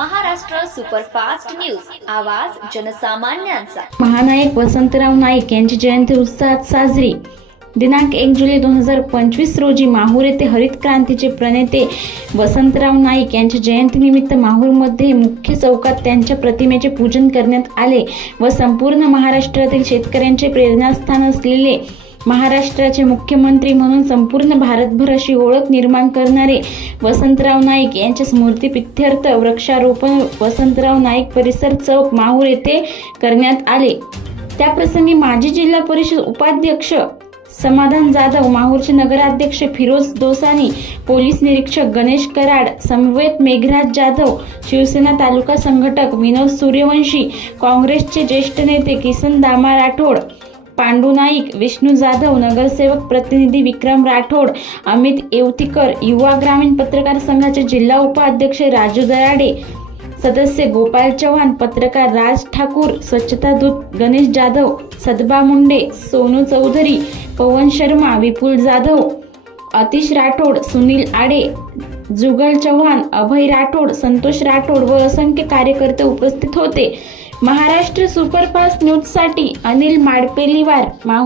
Superfast news. आवाज जनसामान्यांचा. महानायक वसंतराव नाईक यांची जयंती उत्साहात साजरी. दिनांक एक जुलै दोन हजार पंचवीस रोजी माहूर येथे हरित क्रांतीचे प्रणेते वसंतराव नाईक यांच्या जयंतीनिमित्त माहूरमध्ये मुख्य चौकात त्यांच्या प्रतिमेचे पूजन करण्यात आले व संपूर्ण महाराष्ट्रातील शेतकऱ्यांचे प्रेरणास्थान असलेले महाराष्ट्राचे मुख्यमंत्री म्हणून संपूर्ण भारतभर अशी ओळख निर्माण करणारे वसंतराव नाईक यांच्या स्मृतीप्रित्यर्थ वृक्षारोपण वसंतराव नाईक परिसर चौक माहूर येथे करण्यात आले. त्याप्रसंगी माजी जिल्हा परिषद उपाध्यक्ष समाधान जाधव माहूरचे नगराध्यक्ष फिरोज दोसानी पोलीस निरीक्षक गणेश कराड समवेत मेघराज जाधव शिवसेना तालुका संघटक विनोद सूर्यवंशी काँग्रेसचे ज्येष्ठ नेते किसन दामा राठोड पांडू नाईक विष्णू जाधव नगरसेवक प्रतिनिधी विक्रम राठोड अमित येवतीकर युवा ग्रामीण पत्रकार संघाचे जिल्हा उपाध्यक्ष राजू दराडे सदस्य गोपाल चव्हाण पत्रकार राज ठाकूर स्वच्छता दूत गणेश जाधव सदबा मुंडे सोनू चौधरी पवन शर्मा विपुल जाधव अतिश राठोड सुनील आडे जुगल चव्हाण अभय राठोड संतोष राठोड व असंख्य कार्यकर्ते उपस्थित होते. महाराष्ट्र सुपरफास्ट न्यूजसाठी अनिल माडपेलीवार माहूर